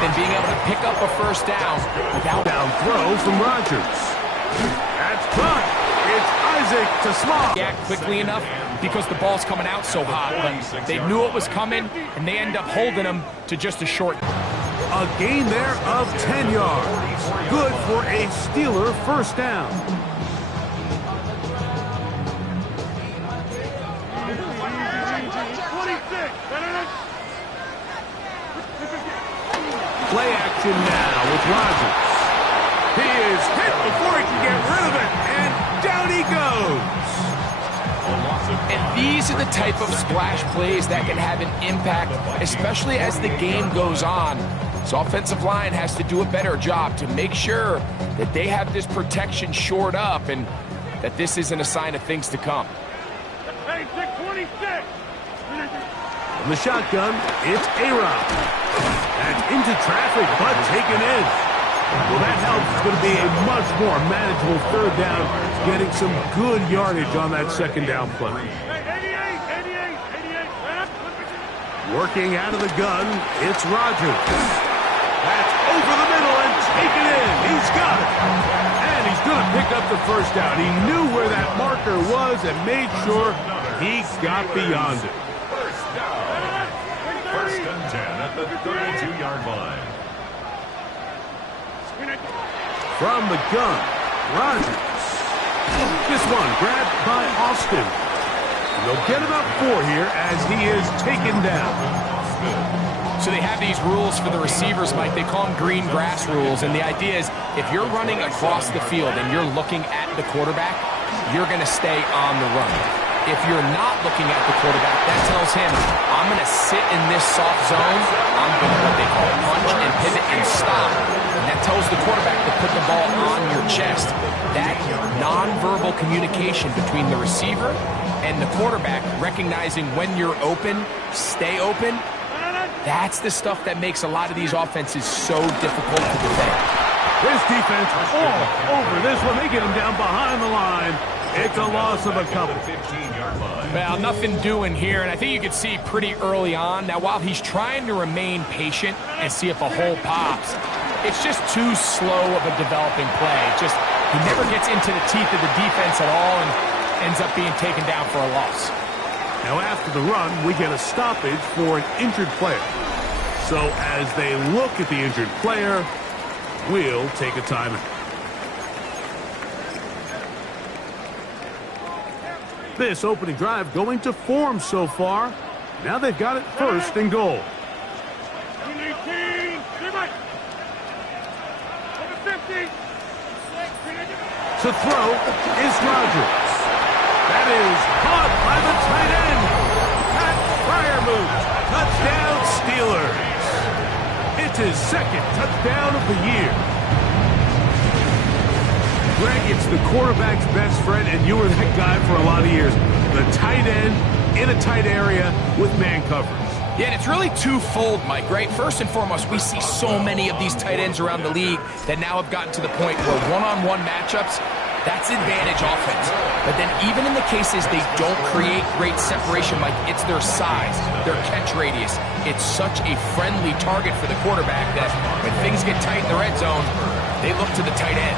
than being able to pick up a first down without... Down throw from Rodgers. That's caught. It's Isaac to Small. React quickly enough because the ball's coming out so hot, but they knew it was coming, and they end up holding him to just a short... A gain there of 10 yards. Good for a Steeler first down. Play action now with Rodgers. He is hit before he can get rid of it, and down he goes. And these are the type of splash plays that can have an impact, especially as the game goes on. So offensive line has to do a better job to make sure that they have this protection shored up and that this isn't a sign of things to come. Hey, 626. From the shotgun, it's A-Rod. And into traffic, but taken in. Well, that helps. It's going to be a much more manageable third down, getting some good yardage on that second down play. 88. Working out of the gun, it's Rodgers. That's over the middle and taken in. He's got it. And he's going to pick up the first down. He knew where that marker was and made sure he got beyond it. First and 10 at the 32-yard line. From the gun, Rodgers. This one grabbed by Austin. And they'll get about 4 here as he is taken down. So they have these rules for the receivers, Mike. They call them green grass rules. And the idea is if you're running across the field and you're looking at the quarterback, you're going to stay on the run. If you're not looking at the quarterback, that tells him, I'm going to sit in this soft zone. I'm going to what they call punch and pivot and stop. And that tells the quarterback to put the ball on your chest. That nonverbal communication between the receiver and the quarterback, recognizing when you're open, stay open, that's the stuff that makes a lot of these offenses so difficult to defend. This defense all over this one. They get him down behind the line. It's a loss of a couple. Well, nothing doing here, and I think you can see pretty early on. Now, while he's trying to remain patient and see if a hole pops, it's just too slow of a developing play. Just he never gets into the teeth of the defense at all and ends up being taken down for a loss. Now, after the run, we get a stoppage for an injured player. So as they look at the injured player, we'll take a timeout. This opening drive going to form so far. Now they've got it first and goal. To throw is Rodgers. That is caught by the tight end. Pat Fryermuth. Touchdown Steelers. It's his second touchdown of the year. Greg, it's the quarterback's best friend, and you were that guy for a lot of years. The tight end in a tight area with man coverage. Yeah, and it's really twofold, Mike, right? First and foremost, we see so many of these tight ends around the league that now have gotten to the point where one-on-one matchups, that's advantage offense. But then even in the cases they don't create great separation, Mike, it's their size, their catch radius. It's such a friendly target for the quarterback that when things get tight in the red zone, they look to the tight end.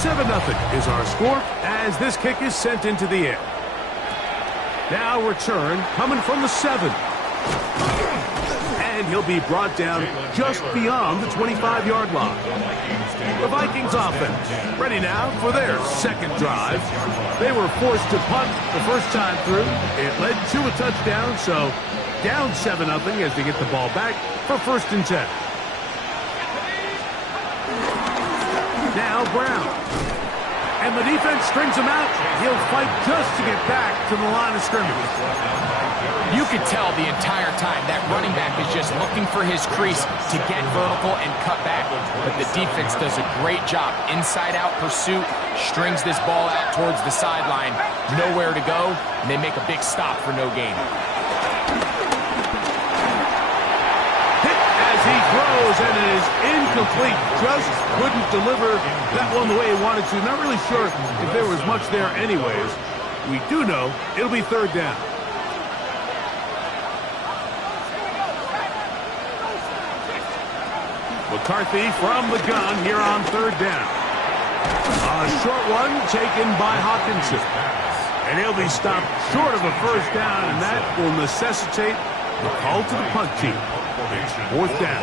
7-0 is our score as this kick is sent into the air. Now return coming from the 7. And he'll be brought down just beyond the 25-yard line. The Vikings offense ready now for their second drive. They were forced to punt the first time through. It led to a touchdown, so down 7-0 as they get the ball back for 1st and 10. Now Brown. And the defense strings him out. He'll fight just to get back to the line of scrimmage. You could tell the entire time that running back is just looking for his crease to get vertical and cut back. But the defense does a great job. Inside-out pursuit, strings this ball out towards the sideline. Nowhere to go, and they make a big stop for no gain. He throws, and it is incomplete. Just couldn't deliver that one the way he wanted to. Not really sure if there was much there anyways. We do know it'll be 3rd down. McCarthy from the gun here on third down. A short one taken by Hawkinson. And he'll be stopped short of a first down, and that will necessitate the call to the punt team. Fourth down.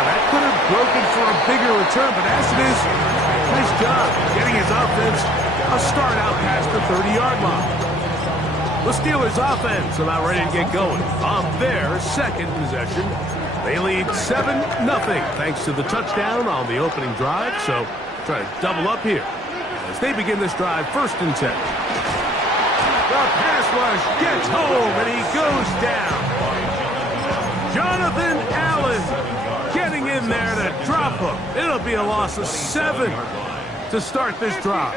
That could have broken for a bigger return, but as it is, nice job getting his offense a start out past the 30-yard line. The Steelers' offense about ready to get going on their second possession. They lead 7-0 thanks to the touchdown on the opening drive, so try to double up here as they begin this drive 1st and 10. The pass rush gets home, and he goes down. Jonathan Allen getting in there to drop him. It'll be a loss of 7 to start this drive.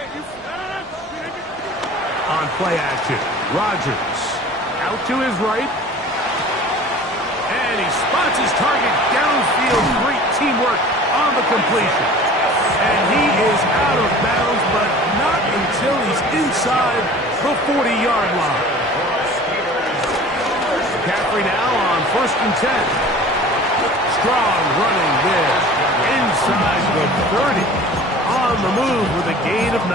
On play action, Rodgers out to his right. And he spots his target downfield. Great teamwork on the completion. And he is out of bounds, but not until he's inside the 40-yard line. McCaffrey now on 1st and 10. Strong running there. Inside the 30. On the move with a gain of 9.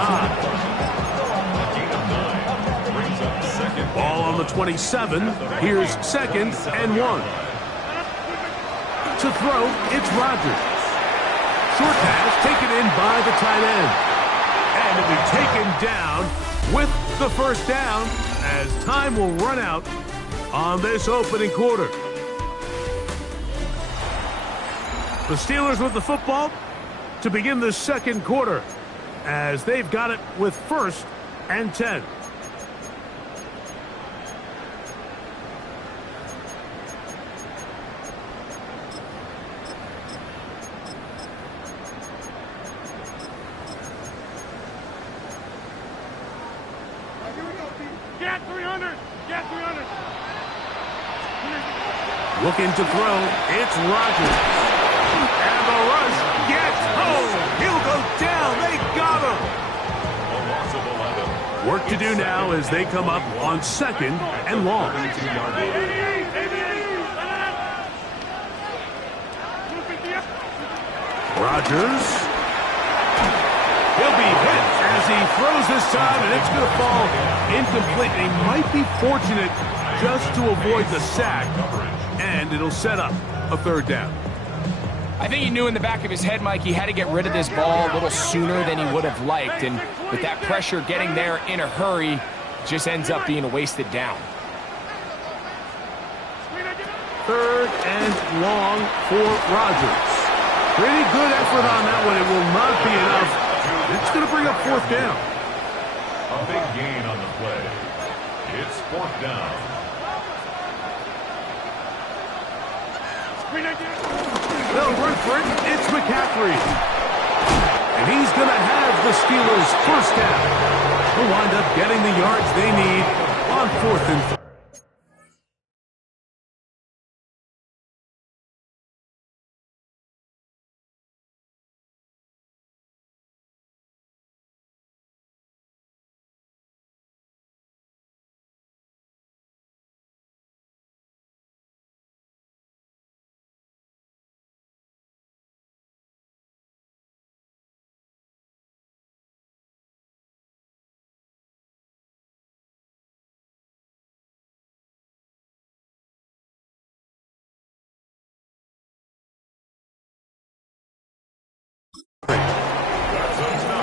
Ball on the 27. Here's 2nd and 1. To throw, it's Rodgers. Short pass taken in by the tight end. And it'll be taken down with the first down as time will run out on this opening quarter. The Steelers with the football to begin the second quarter as they've got it with 1st and 10. Get 300! Get 300! Looking to throw, it's Rodgers. And the rush gets home. He'll go down. They got him. Work to do now as they come up on 2nd and long. Rodgers. He'll be hit as he throws this time, and it's going to fall incomplete. He might be fortunate just to avoid the sack, and it'll set up a 3rd down. I think he knew in the back of his head, Mike, he had to get rid of this ball a little sooner than he would have liked, and with that pressure getting there in a hurry, just ends up being a wasted down. 3rd and long for Rodgers. Pretty good effort on that one. It will not be enough. It's going to bring up 4th down. A big gain on the play. It's 4th down. They'll run for it. It's McCaffrey. And he's going to have the Steelers' 1st down. They'll wind up getting the yards they need on 4th and 3.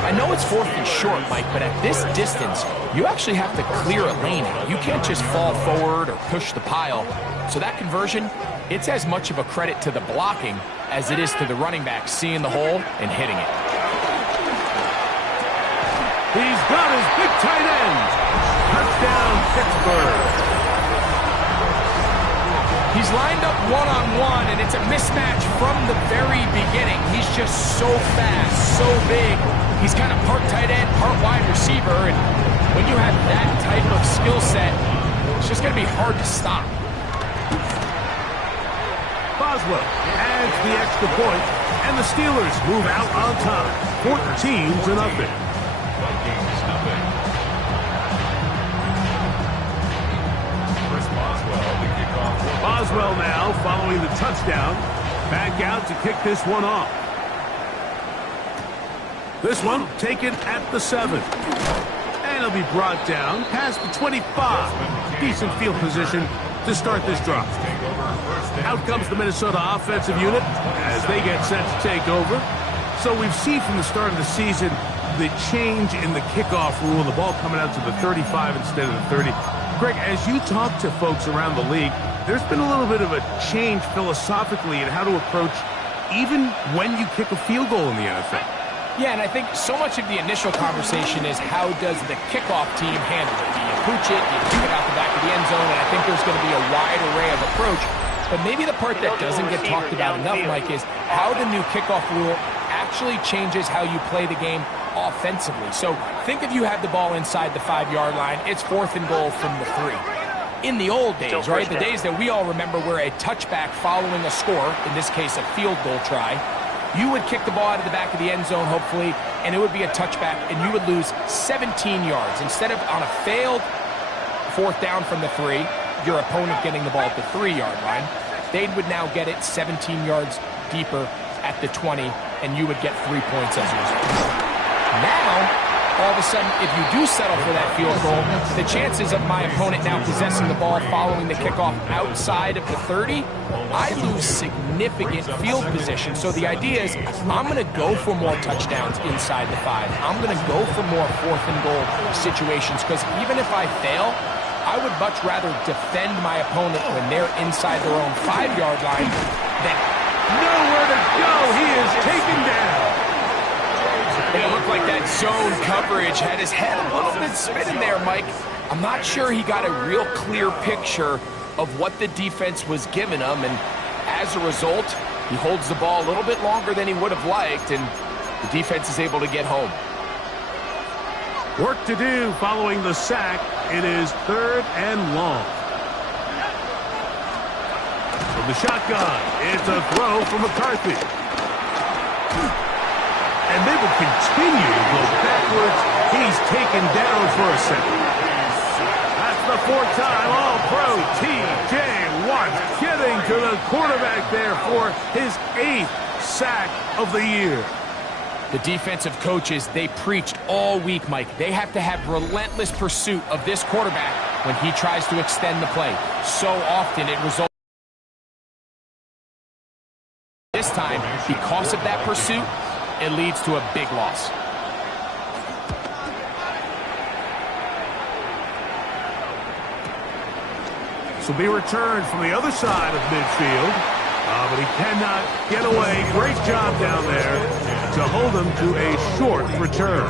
I know it's 4th and short, Mike, but at this distance, you actually have to clear a lane. You can't just fall forward or push the pile. So that conversion, it's as much of a credit to the blocking as it is to the running back seeing the hole and hitting it. He's got his big tight end. Touchdown, Pittsburgh. He's lined up one-on-one, and it's a mismatch from the very beginning. He's just so fast, so big. He's kind of part tight end, part wide receiver, and when you have that type of skill set, it's just going to be hard to stop. Boswell adds the extra point, and the Steelers move out on top, 14-0. Vikings nothing. Chris Boswell, the kickoff. Boswell now following the touchdown. Back out to kick this one off. This one taken at the 7. And it'll be brought down past the 25. Decent field position to start this drive. Out comes the Minnesota offensive unit as they get set to take over. So we've seen from the start of the season the change in the kickoff rule, the ball coming out to the 35 instead of the 30. Greg, as you talk to folks around the league, there's been a little bit of a change philosophically in how to approach even when you kick a field goal in the NFL. Yeah, and I think so much of the initial conversation is how does the kickoff team handle it? Do you pooch it? Do you kick it out the back of the end zone? And I think there's going to be a wide array of approach. But maybe the part that doesn't get talked about enough, Mike, is how the new kickoff rule actually changes how you play the game offensively. So think if you have the ball inside the 5-yard line, it's 4th and goal from the 3. In the old days, right, the days that we all remember where a touchback following a score, in this case a field goal try, you would kick the ball out of the back of the end zone, hopefully, and it would be a touchback, and you would lose 17 yards. Instead of on a failed 4th down from the 3, your opponent getting the ball at the 3-yard line, they would now get it 17 yards deeper at the 20, and you would get 3 points as a result. Now, all of a sudden, if you do settle for that field goal, the chances of my opponent now possessing the ball following the kickoff outside of the 30, I lose significant field position. So the idea is I'm going to go for more touchdowns inside the 5. I'm going to go for more 4th and goal situations because even if I fail, I would much rather defend my opponent when they're inside their own 5-yard line than nowhere to go. He is taken down. It looked like that zone coverage had his head a little bit spinning there, Mike. I'm not sure he got a real clear picture of what the defense was giving him, and as a result, he holds the ball a little bit longer than he would have liked, and the defense is able to get home. Work to do following the sack. It is 3rd and long. From the shotgun, it's a throw from McCarthy. And they will continue to go backwards. He's taken down for a second. That's the 4th time All-Pro T.J. Watt getting to the quarterback there for his 8th sack of the year. The defensive coaches, they preached all week, Mike. They have to have relentless pursuit of this quarterback when he tries to extend the play. So often it results. This time, because of that pursuit, it leads to a big loss. This will be returned from the other side of midfield. But he cannot get away. Great job down there to hold him to a short return.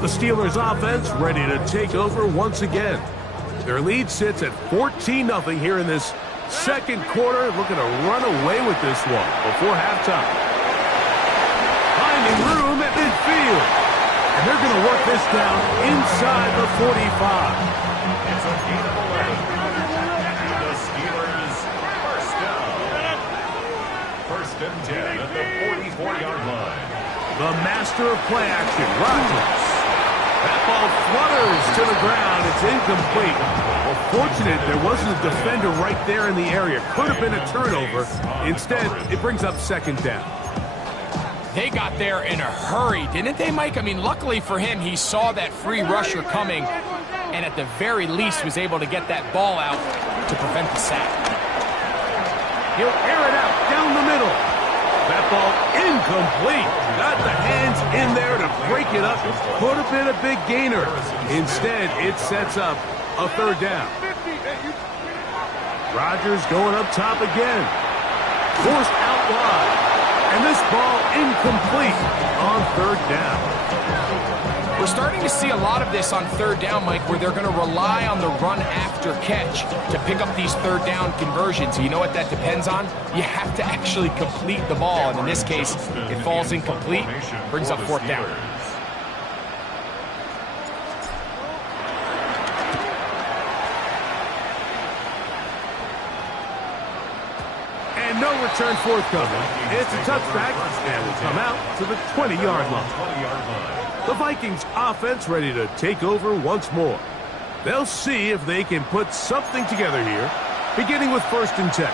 The Steelers offense ready to take over once again. Their lead sits at 14-0 here in this second quarter. Looking to run away with this one before halftime. Finding room at midfield. And they're going to work this down inside the 45. It's a gain of 11. The Steelers first down. 1st and 10 at the 44-yard line. The master of play action, Rodgers. That ball flutters to the ground. It's incomplete. Well, fortunate there wasn't a defender right there in the area. Could have been a turnover. Instead, it brings up 2nd down. They got there in a hurry, didn't they, Mike? I mean, luckily for him, he saw that free rusher coming and at the very least was able to get that ball out to prevent the sack. He'll air it out down the middle. That ball incomplete. Got the hands in there to break it up. Could have been a big gainer. Instead, it sets up a 3rd down. Rodgers going up top again. Forced out wide. And this ball incomplete on 3rd down. We're starting to see a lot of this on 3rd down, Mike, where they're going to rely on the run after catch to pick up these 3rd down conversions. You know what that depends on? You have to actually complete the ball. And in this case, it falls incomplete, brings up 4th down. And no return forthcoming. It's a touchback, and will come out to the 20-yard line. The Vikings offense ready to take over once more. They'll see if they can put something together here, beginning with 1st and 10.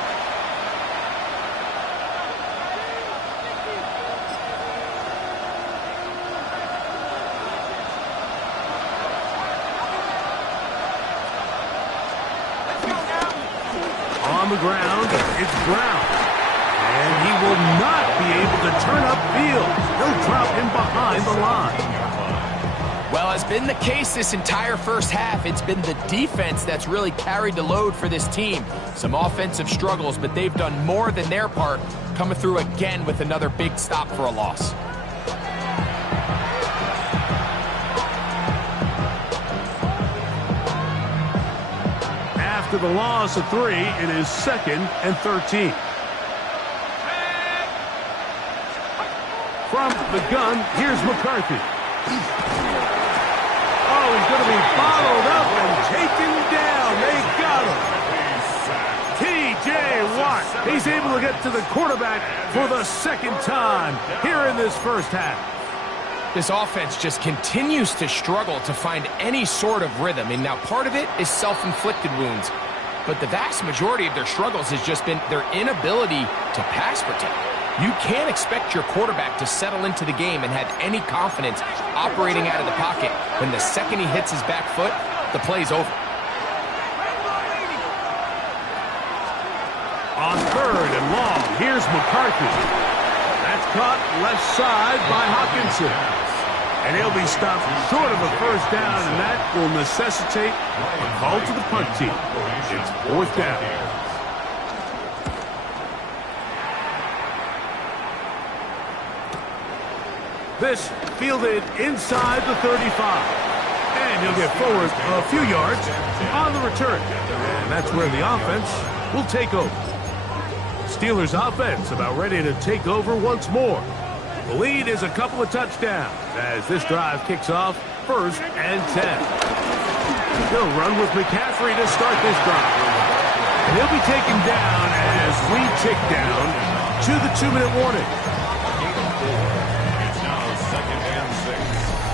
On the ground, it's Brown. And he will not be able to turn upfield. They'll drop him behind the line. Well, as been the case this entire first half, it's been the defense that's really carried the load for this team. Some offensive struggles, but they've done more than their part, coming through again with another big stop for a loss. After the loss of 3, it is 2nd and 13. From the gun, here's McCarthy. Oh, he's going to be bottled up and taken down. They got him. T.J. Watt, he's able to get to the quarterback for the 2nd time here in this first half. This offense just continues to struggle to find any sort of rhythm. And now part of it is self-inflicted wounds. But the vast majority of their struggles has just been their inability to pass protect. You can't expect your quarterback to settle into the game and have any confidence operating out of the pocket when the second he hits his back foot, the play's over. On 3rd and long, here's McCarthy. That's caught left side by Hawkinson. And he'll be stopped short of a 1st down, and that will necessitate a call to the punt team. It's 4th down. This fielded inside the 35. And he'll get forward a few yards on the return. And that's where the offense will take over. Steelers offense about ready to take over once more. The lead is a couple of touchdowns as this drive kicks off 1st and 10. He'll run with McCaffrey to start this drive. And he'll be taken down as we tick down to the 2-minute warning. It's now 2nd and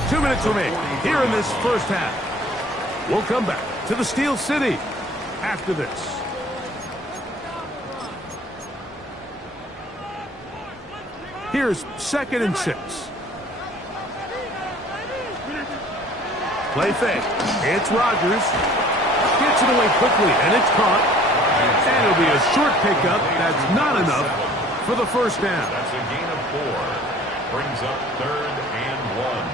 6. 2 minutes remaining here in this first half. We'll come back to the Steel City after this. Here's 2nd and 6. Play fake. It's Rodgers. Gets it away quickly, and it's caught. And it'll be a short pickup. That's not enough for the 1st down. That's a gain of 4. Brings up 3rd and 1.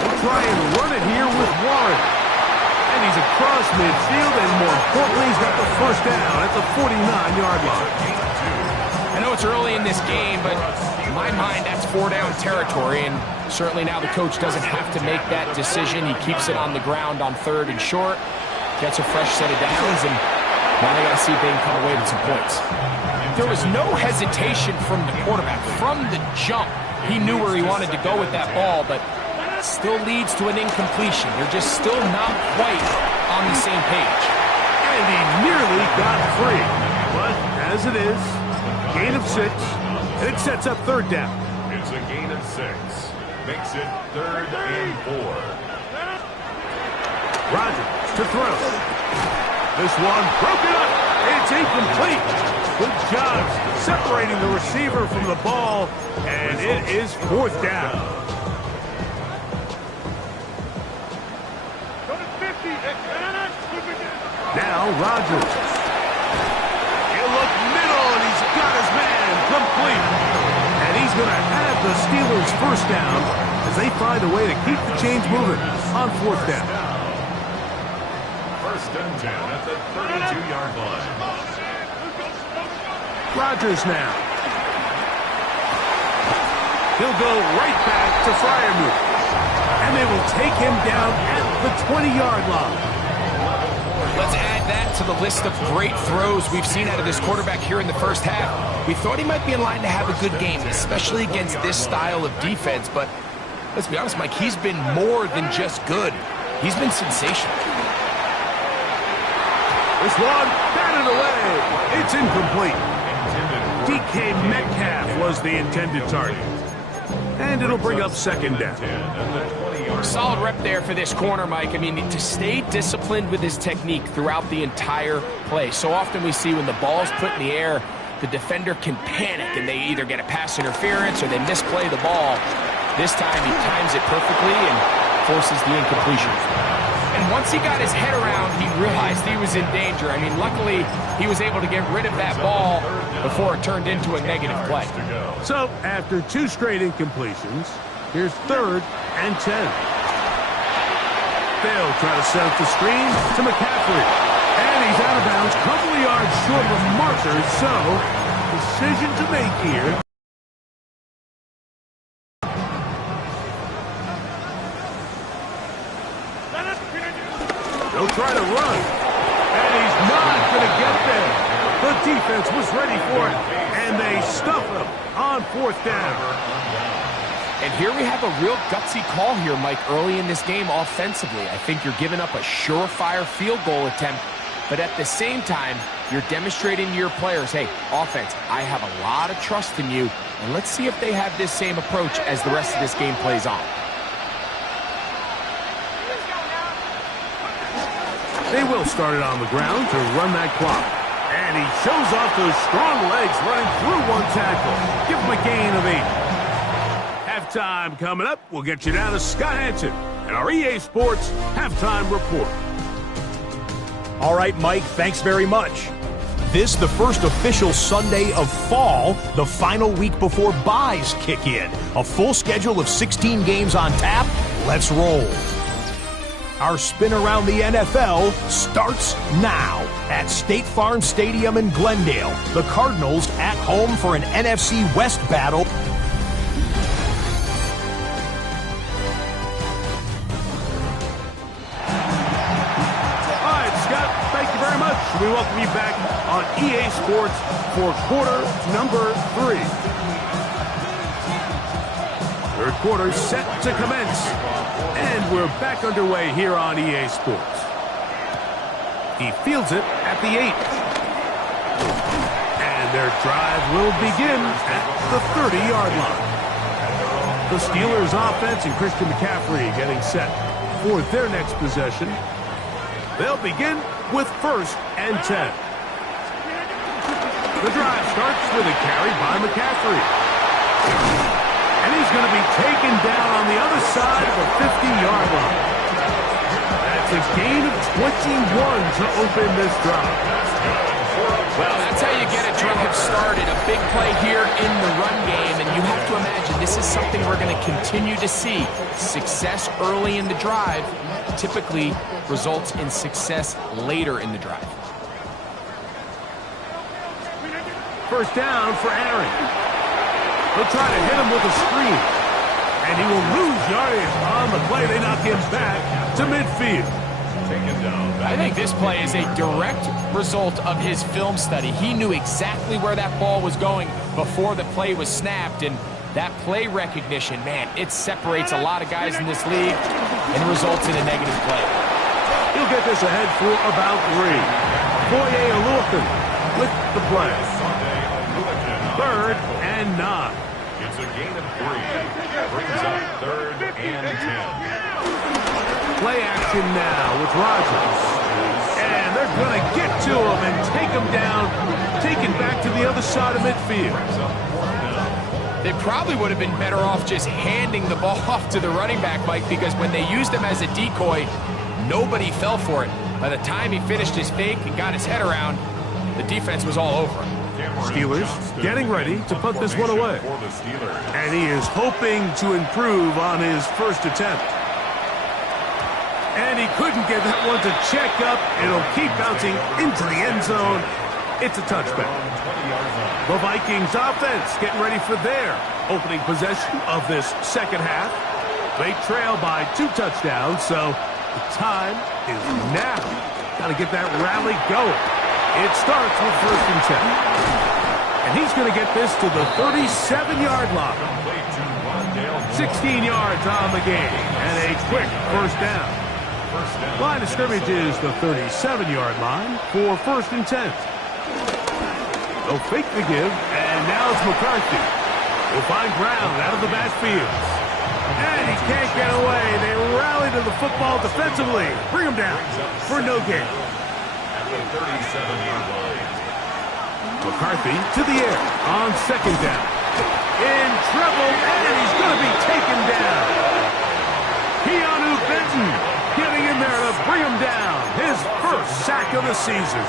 We'll try and run it here with Warren. And he's across midfield, and more importantly, he's got the 1st down at the 49-yard line. I know it's early in this game, but in my mind, that's 4-down territory, and certainly now the coach doesn't have to make that decision. He keeps it on the ground on 3rd and short, gets a fresh set of downs, and now they got to see if they can come away with some points. There was no hesitation from the quarterback. From the jump, he knew where he wanted to go with that ball, but still leads to an incompletion. They're just still not quite on the same page. And he nearly got free. But as it is, gain of 6, and it sets up 3rd down. It's a gain of 6. Makes it 3rd and 4. Rodgers to throw. This one broken up. It's incomplete. Good job separating the receiver from the ball, and it is 4th down. Now Rodgers. He'll look middle, and he's got his man complete. And he's going to have the Steelers 1st down as they find a way to keep the chains moving on 4th down. 1st and 10 at the 32-yard line. Rodgers now. He'll go right back to Freiermuth. And they will take him down at the 20-yard line. Let's add that to the list of great throws we've seen out of this quarterback here in the first half. We thought he might be in line to have a good game, especially against this style of defense. But let's be honest, Mike, he's been more than just good. He's been sensational. This one, batted away. It's incomplete. DK Metcalf was the intended target. And it'll bring up second down. Solid rep there for this corner, Mike. I mean, to stay disciplined with his technique throughout the entire play. So often we see when the ball's put in the air, the defender can panic and they either get a pass interference or they misplay the ball. This time he times it perfectly and forces the incompletion. And once he got his head around, he realized he was in danger. I mean, luckily, he was able to get rid of that ball before it turned into a negative play. So, after 2 straight incompletions, here's 3rd and 10. They'll try to set up the screen to McCaffrey. And he's out of bounds, a couple of yards short of the marker, so decision to make here. They'll try to run, and he's not going to get there. The defense was ready for it, and they stuff him on 4th down. And here we have a real gutsy call here, Mike, early in this game offensively. I think you're giving up a surefire field goal attempt, but at the same time, you're demonstrating to your players, hey, offense, I have a lot of trust in you, and let's see if they have this same approach as the rest of this game plays on. They will start it on the ground to run that clock. And he shows off those strong legs running through 1 tackle. Give him a gain of 8. Halftime coming up. We'll get you down to Scott Hanson and our EA Sports Halftime Report. All right, Mike, thanks very much. This, the first official Sunday of fall, the final week before byes kick in. A full schedule of 16 games on tap. Let's roll. Our spin around the NFL starts now at State Farm Stadium in Glendale. The Cardinals at home for an NFC West battle. All right, Scott, thank you very much. We welcome you back on EA Sports for quarter number 3. 3rd quarter set to commence. And we're back underway here on EA Sports. He fields it at the 8. And their drive will begin at the 30-yard line. The Steelers offense and Christian McCaffrey getting set for their next possession. They'll begin with 1st and 10. The drive starts with a carry by McCaffrey. And he's going to be taken down on the other side of the 50-yard line. That's a gain of 21 to open this drive. Well, that's how you get a drive started. A big play here in the run game, and you have to imagine this is something we're going to continue to see. Success early in the drive typically results in success later in the drive. 1st down for Aaron. They'll try to hit him with a screen. And he will lose yardage on the play. They knock him back to midfield. I think this play is a direct result of his film study. He knew exactly where that ball was going before the play was snapped. And that play recognition, man, it separates a lot of guys in this league and results in a negative play. He'll get this ahead for about 3. Boye Oluokun with the play. 3rd and 9. It's a gain of 3. Brings up 3rd and 10. Play action now with Rodgers. And they're going to get to him and take him down, take it back to the other side of midfield. They probably would have been better off just handing the ball off to the running back, Mike, because when they used him as a decoy, nobody fell for it. By the time he finished his fake and got his head around, the defense was all over him. Steelers getting ready to put this one away. And he is hoping to improve on his first attempt. And he couldn't get that one to check up. It'll keep bouncing into the end zone. It's a touchback. The Vikings offense getting ready for their opening possession of this second half. They trail by 2 touchdowns, so the time is now. Got to get that rally going. It starts with 1st and 10. And he's going to get this to the 37-yard line. 16 yards on the game and a quick 1st down. Line of scrimmage is the 37-yard line for 1st and 10. They'll fake the give, and now it's McCarthy. He'll find ground out of the backfield. And he can't get away. They rally to the football defensively. Bring him down for no gain. At the 37-yard line. McCarthy to the air on second down. In trouble, and he's going to be taken down. Keanu Benton getting in there to bring him down. His first sack of the season.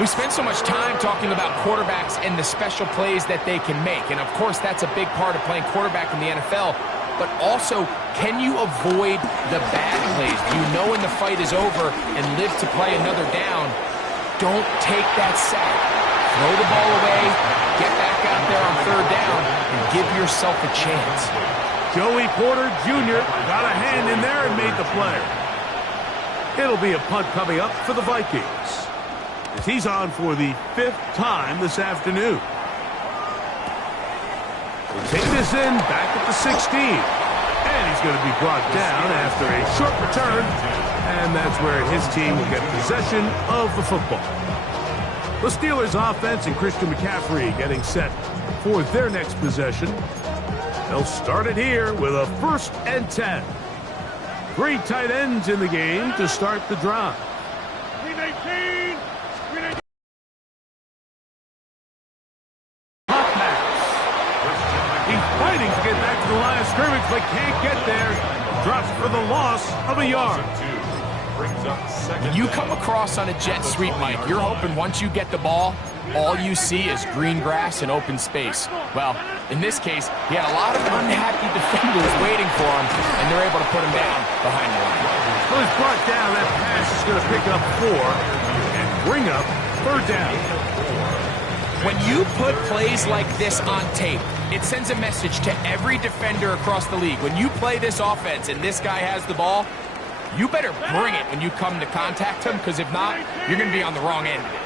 We spend so much time talking about quarterbacks and the special plays that they can make. And, of course, that's a big part of playing quarterback in the NFL. But also, can you avoid the bad plays? Do you know when the fight is over and live to play another down? Don't take that sack. Throw the ball away, get back out there on third down, and give yourself a chance. Joey Porter Jr. got a hand in there and made the play. It'll be a punt coming up for the Vikings, as he's on for the 5th time this afternoon. We'll take this in back at the 16. And he's going to be brought down after a short return. And that's where his team will get possession of the football. The Steelers offense and Christian McCaffrey getting set for their next possession. They'll start it here with a 1st and 10. 3 tight ends in the game to start the drive. The line of scrimmage, but can't get there. Drops for the loss of a yard. When you come across on a jet sweep, Mike, you're hoping once you get the ball, all you see is green grass and open space. Well, in this case, he had a lot of unhappy defenders waiting for him, and they're able to put him down behind the line. Well, he's brought down. That pass is going to pick up 4 and bring up 3rd down. When you put plays like this on tape, it sends a message to every defender across the league. When you play this offense and this guy has the ball, you better bring it when you come to contact him, because if not, you're going to be on the wrong end of it.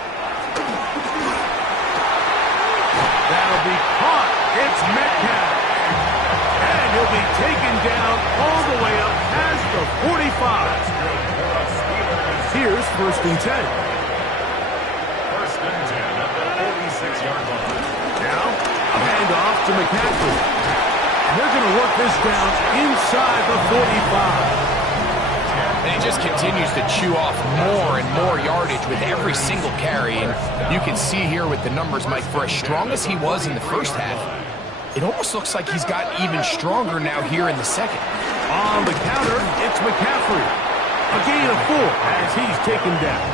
That'll be caught. It's Metcalf. And he'll be taken down all the way up past the 45. Here's 1st and 10. 1st and 10 at the 46-yard line. Now, a handoff to McCaffrey. And they're going to work this down inside the 45. And he just continues to chew off more and more yardage with every single carry. And you can see here with the numbers, Mike, for as strong as he was in the first half, it almost looks like he's gotten even stronger now here in the second. On the counter, it's McCaffrey. A gain of 4 as he's taken down.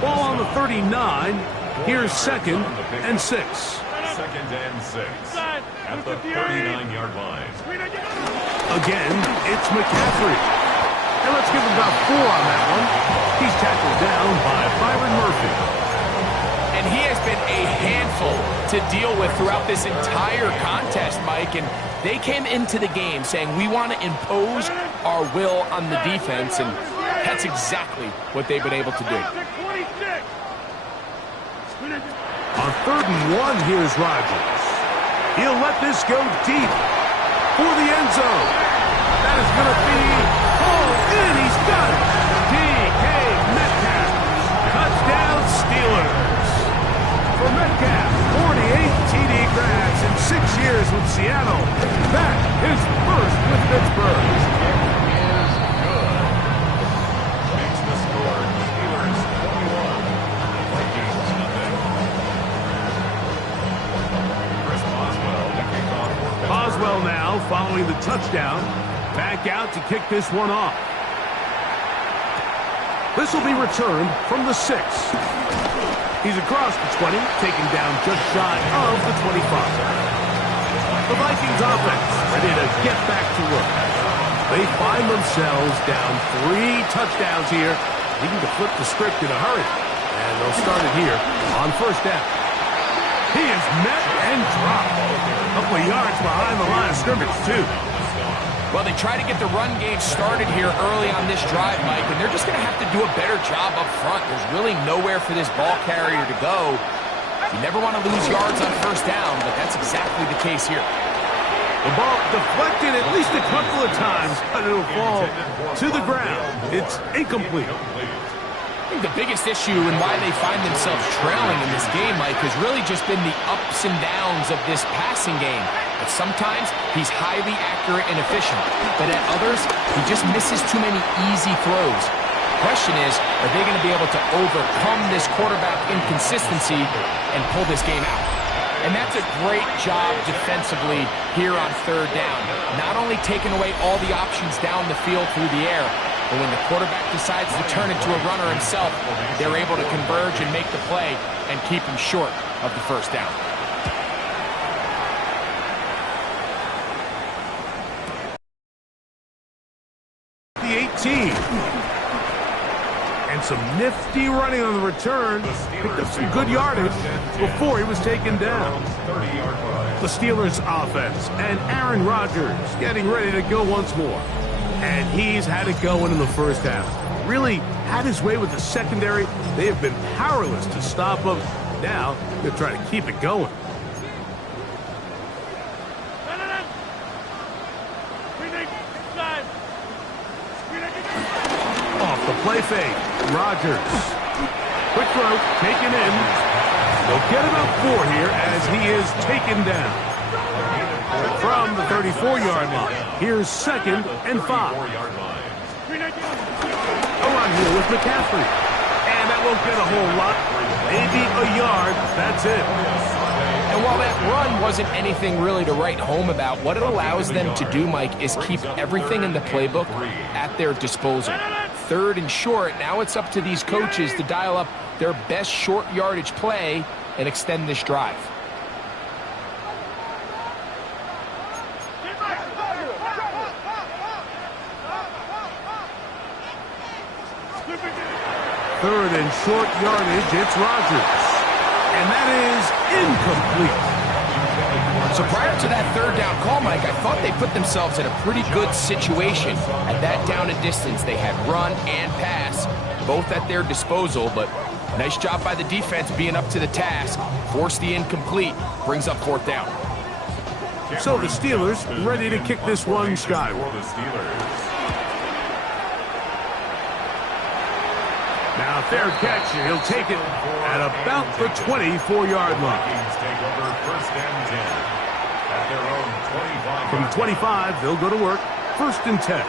Ball on the 39. Here's 2nd and 6. 2nd and 6 at the 39-yard line. Again, it's McCaffrey. And let's give him about 4 on that one. He's tackled down by Byron Murphy. And he has been a handful to deal with throughout this entire contest, Mike. And they came into the game saying, we want to impose our will on the defense. And that's exactly what they've been able to do. On 3rd and 1, here's Rodgers. He'll let this go deep for the end zone. That is going to be pulled in. He's got it. DK Metcalf. Touchdown Steelers. For Metcalf, 48 TD grabs in 6 years with Seattle. That is first with Pittsburgh. Is good. Makes the score Steelers 21. Vikings nothing. Chris Boswell to kick off for Pittsburgh. Boswell now following the touchdown. Back out to kick this one off. This will be returned from the 6. He's across the 20, taken down just shy of the 25. The Vikings offense ready to get back to work. They find themselves down 3 touchdowns here, needing to flip the script in a hurry. And they'll start it here on 1st down. He is met and dropped. A couple of yards behind the line of scrimmage, too. Well, they try to get the run game started here early on this drive, Mike, and they're just going to have to do a better job up front. There's really nowhere for this ball carrier to go. You never want to lose yards on 1st down, but that's exactly the case here. The ball deflected at least a couple of times, but it'll fall to the ground. It's incomplete. think the biggest issue and why they find themselves trailing in this game, Mike, has really just been the ups and downs of this passing game. But sometimes he's highly accurate and efficient, but at others, he just misses too many easy throws. The question is, are they going to be able to overcome this quarterback inconsistency and pull this game out? And that's a great job defensively here on third down. Not only taking away all the options down the field through the air, but when the quarterback decides to turn into a runner himself, they're able to converge and make the play and keep him short of the first down. The 18. And some nifty running on the return. Picked up some good yardage before he was taken down. The Steelers offense and Aaron Rodgers getting ready to go once more. And he's had it going in the first half. Really had his way with the secondary. They have been powerless to stop him. Now they're trying to keep it going. Off the play fake. Rodgers. Quick throw, taken in. They'll get about 4 here as he is taken down. From the 34-yard line. Here's 2nd and 5. A run here with McCaffrey. And that won't get a whole lot. Maybe a yard. That's it. And while that run wasn't anything really to write home about, what it allows them to do, Mike, is keep everything in the playbook at their disposal. 3rd and short, now it's up to these coaches to dial up their best short yardage play and extend this drive. Third and short yardage, it's Rodgers. And that is incomplete. So prior to that third down call, Mike, I thought they put themselves in a pretty good situation. At that down and distance, they had run and pass, both at their disposal, but nice job by the defense being up to the task. Force the incomplete, brings up 4th down. So the Steelers ready to kick this one skyward. Now fair catch, and he'll take it at about the 24-yard line. From 25, they'll go to work. 1st and 10.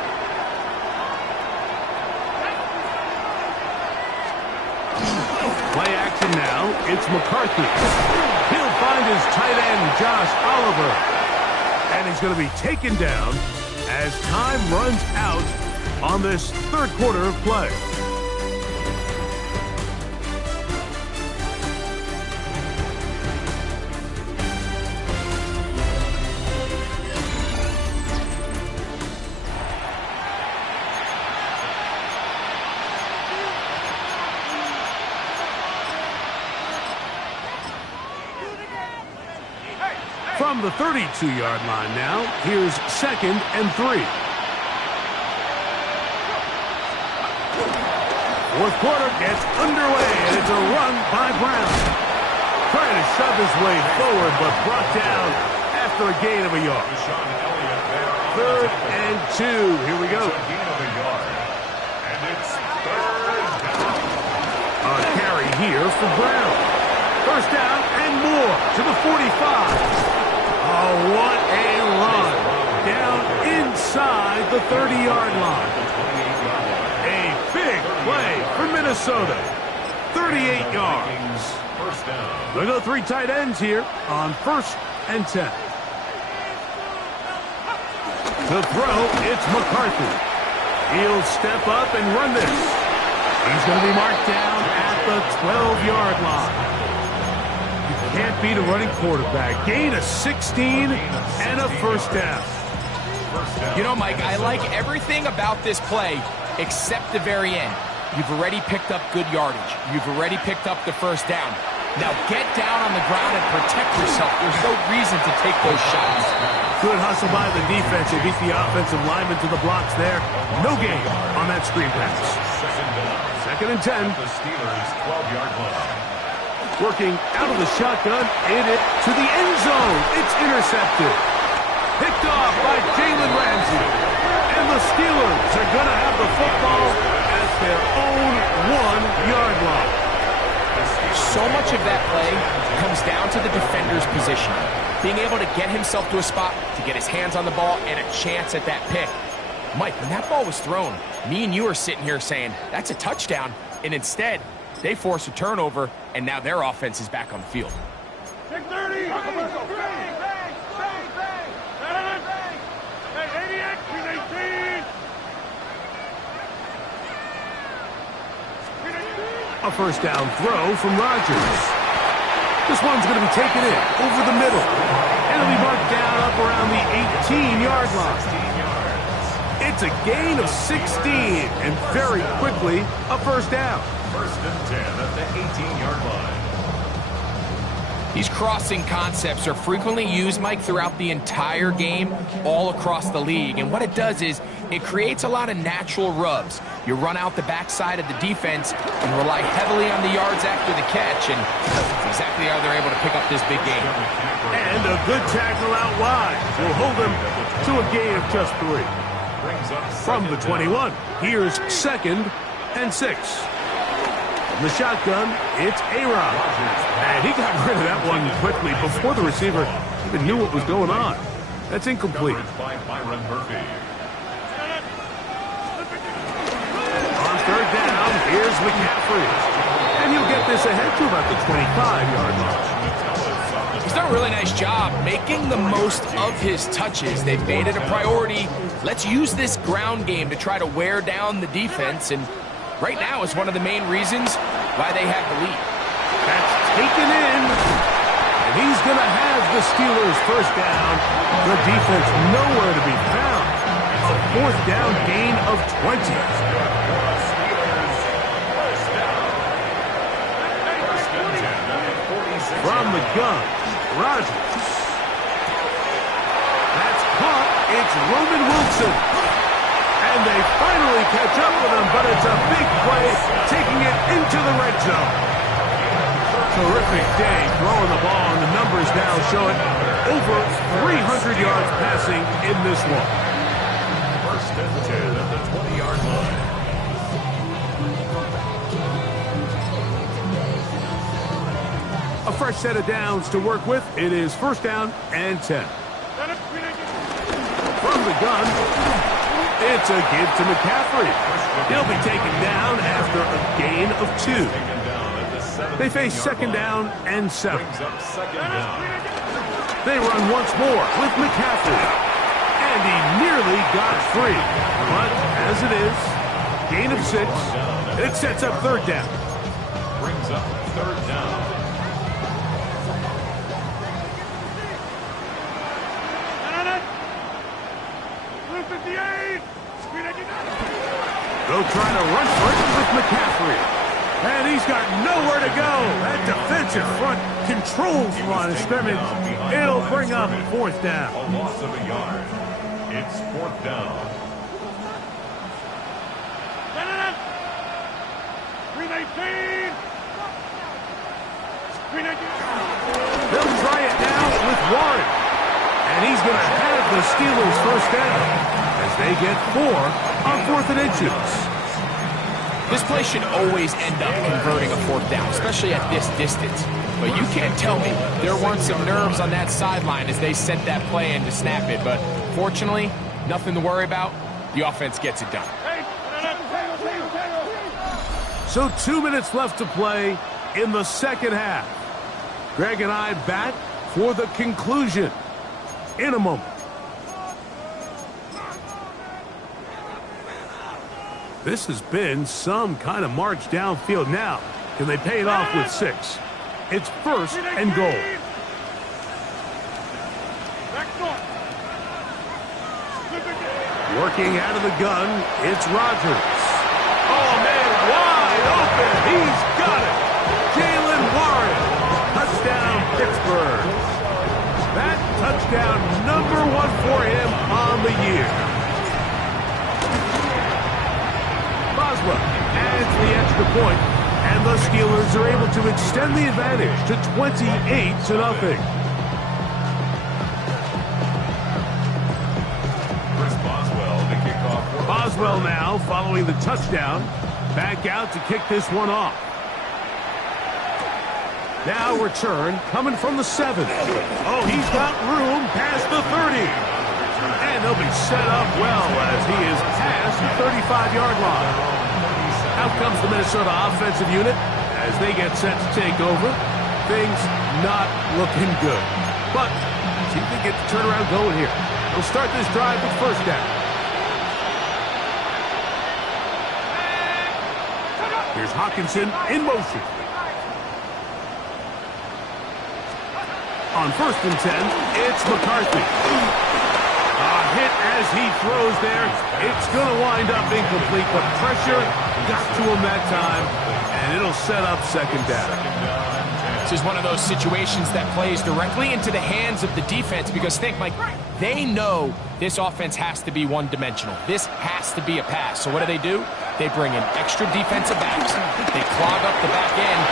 Play action now. It's McCarthy. He'll find his tight end, Josh Oliver. And he's going to be taken down as time runs out on this 3rd quarter of play. From the 32-yard line now, here's 2nd and 3. 4th quarter gets underway, and it's a run by Brown. Trying to shove his way forward, but brought down after a gain of a yard. 3rd and 2. Here we go. A carry here for Brown. 1st down and more to the 45. Oh, what a run. Down inside the 30-yard line. A big play for Minnesota. 38 yards. They'll go 3 tight ends here on 1st and 10. To throw, it's McCarthy. He'll step up and run this. He's going to be marked down at the 12-yard line. Can't beat a running quarterback. Gain of 16 and a 1st down. You know, Mike, I like everything about this play except the very end. You've already picked up good yardage. You've already picked up the 1st down. Now get down on the ground and protect yourself. There's no reason to take those shots. Good hustle by the defense. They beat the offensive lineman to the blocks there. No gain on that screen pass. 2nd and 10. The Steelers' 12-yard line. Working out of the shotgun, in it to the end zone. It's intercepted. Picked off by Jalen Ramsey. And the Steelers are going to have the football at their own 1-yard line. So much of that play comes down to the defender's position. Being able to get himself to a spot, to get his hands on the ball, and a chance at that pick. Mike, when that ball was thrown, me and you are sitting here saying, that's a touchdown. And instead, they force a turnover, and now their offense is back on the field. Take 30. A first down throw from Rodgers. This one's going to be taken in over the middle. And it'll be marked down up around the 18-yard line. It's a gain of 16, and very quickly, a first down. First and 10 at the 18-yard line. These crossing concepts are frequently used, Mike, throughout the entire game, all across the league. And what it does is it creates a lot of natural rubs. You run out the backside of the defense and rely heavily on the yards after the catch, and that's exactly how they're able to pick up this big game. And a good tackle out wide will hold them to a gain of just 3. From the 21, here's 2nd and 6. From the shotgun, it's A-Rod. And he got rid of that one quickly before the receiver even knew what was going on. That's incomplete. By Byron Murphy. On third down, here's McCaffrey. And he'll get this ahead to about the 25-yard line. He's done a really nice job making the most of his touches. They've made it a priority. Let's use this ground game to try to wear down the defense, and right now is one of the main reasons why they have the lead. That's taken in, and he's going to have the Steelers first down. The defense nowhere to be found. A fourth down gain of 20. From the gun, Rodgers. That's caught. It's Roman Wilson. And they finally catch up with him, but it's a big play, taking it into the red zone. Terrific day throwing the ball, and the numbers now show it. Over 300 yards passing in this one. First and 10 at the 20-yard line. A fresh set of downs to work with. It is first down and 10. From the gun, it's a give to McCaffrey. He'll be taken down after a gain of 2. They face second down and 7. They run once more with McCaffrey. And he nearly got free. But as it is, gain of 6. It sets up third down. Brings up third down. They'll try to run for it with McCaffrey. And he's got nowhere to go. That defensive front controls the line of scrimmage. It'll bring up fourth down. A loss of a yard. It's fourth down. They'll try it now with Warren. And he's going to have the Steelers first down as they get 4 on 4th and inches. This play should always end up converting a fourth down, especially at this distance. But you can't tell me there weren't some nerves on that sideline as they sent that play in to snap it. But fortunately, nothing to worry about. The offense gets it done. So 2 minutes left to play in the second half. Greg and I back for the conclusion in a moment. This has been some kind of march downfield. Now, can they pay it off with 6? It's first and goal. Working out of the gun, it's Rodgers. Oh, man, wide open. He's got it. Jalen Warren. Touchdown, Pittsburgh. That touchdown number 1 for him on the year. Boswell adds the extra point, and the Steelers are able to extend the advantage to 28-0. Chris Boswell, the kickoff. Boswell now following the touchdown. Back out to kick this one off. Now return coming from the 7. Oh, he's got room past the 30. And they'll be set up well as he is past the 35-yard line. Out comes the Minnesota offensive unit as they get set to take over. Things not looking good. But see if they get the turnaround going here. They'll start this drive with first down. Here's Hawkinson in motion. On 1st and 10, it's McCarthy. A hit as he throws there. It's going to wind up incomplete, but pressure got to him that time, and it'll set up second down. This is one of those situations that plays directly into the hands of the defense because think, Mike, they know this offense has to be one-dimensional. This has to be a pass. So what do? They bring in extra defensive backs. They clog up the back end.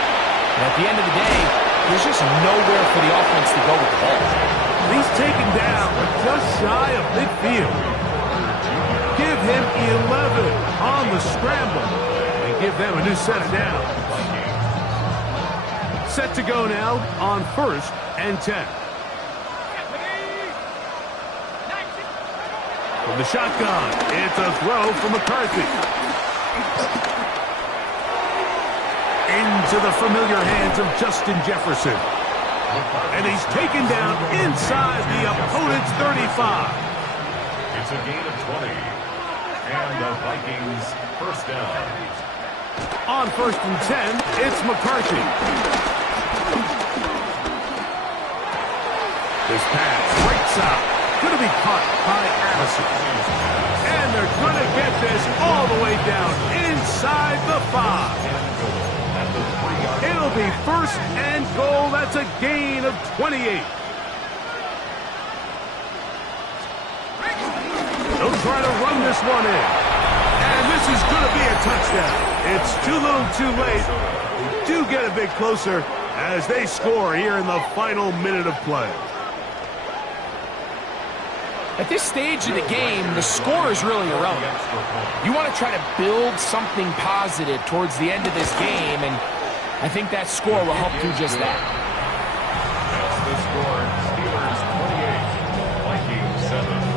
And at the end of the day, there's just nowhere for the offense to go with the ball. He's taken down just shy of midfield. Give him 11 on the scramble and give them a new set of downs. Set to go now on 1st and 10. From the shotgun, it's a throw from McCarthy. Into the familiar hands of Justin Jefferson. And he's taken down inside the opponent's 35. It's a gain of 20. And the Vikings first down. On 1st and 10, it's McCarthy. This pass, right side, going to be caught by Addison. And they're going to get this all the way down inside the 5. It'll be 1st and goal. That's a gain of 28. They'll try to run this one in. And this is going to be a touchdown. It's too little too late. Do get a bit closer as they score here in the final minute of play. At this stage of the game, the score is really irrelevant. You want to try to build something positive towards the end of this game, and I think that score will help do just that. That's the score. Steelers 28, Vikings 7.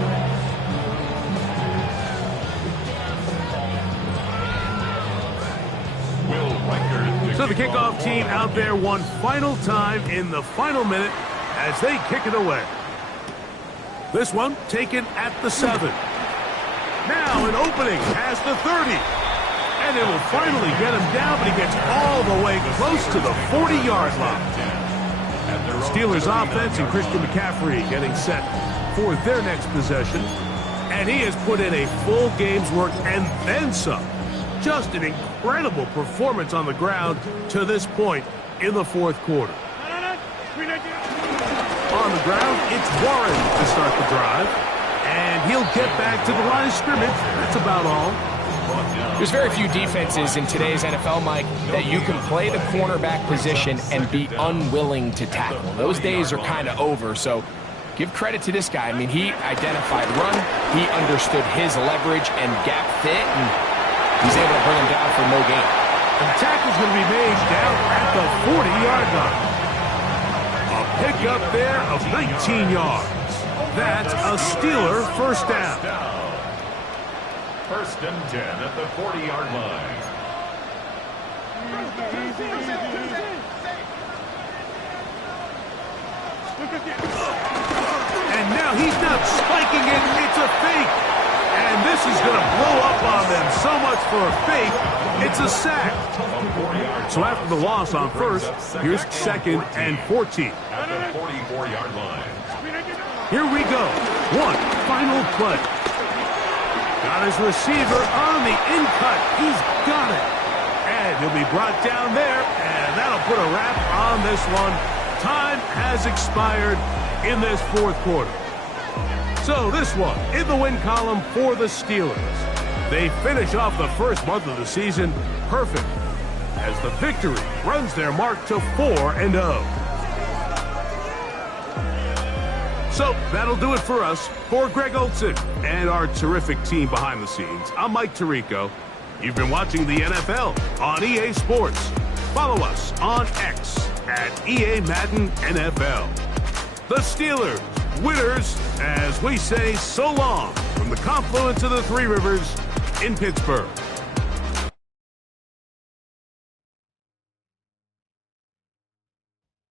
Will Reichert. So the kickoff team out there one final time in the final minute as they kick it away. This one taken at the 7. Now an opening past the 30. And it will finally get him down, but he gets all the way close to the 40-yard line. Steelers offense and Christian McCaffrey getting set for their next possession. And he has put in a full game's work and then some. Just an incredible performance on the ground to this point in the 4th quarter. On the ground, it's Warren to start the drive. And he'll get back to the line of scrimmage. That's about all. There's very few defenses in today's NFL, Mike, that you can play the cornerback position and be unwilling to tackle. Those days are kind of over, so give credit to this guy. I mean, he identified run, he understood his leverage and gap fit, and he's able to bring him down for no gain. And the tackle's going to be made down at the 40-yard line. A pickup there of 19 yards. That's a Steeler first down. 1st and 10 at the 40-yard line. And now he's not spiking it, it's a fake. And this is going to blow up on them. So much for a fake, it's a sack. So after the loss on 1st, here's 2nd and 14. At the 44-yard line. Here we go. One final play. Got his receiver on the in-cut. He's got it. And he'll be brought down there, and that'll put a wrap on this one. Time has expired in this 4th quarter. So this one in the win column for the Steelers. They finish off the first month of the season perfect as the victory runs their mark to 4-0. So that'll do it for us. For Greg Olson and our terrific team behind the scenes, I'm Mike Tirico. You've been watching the NFL on EA Sports. Follow us on X at EA Madden NFL. The Steelers, winners, as we say so long from the confluence of the Three Rivers in Pittsburgh.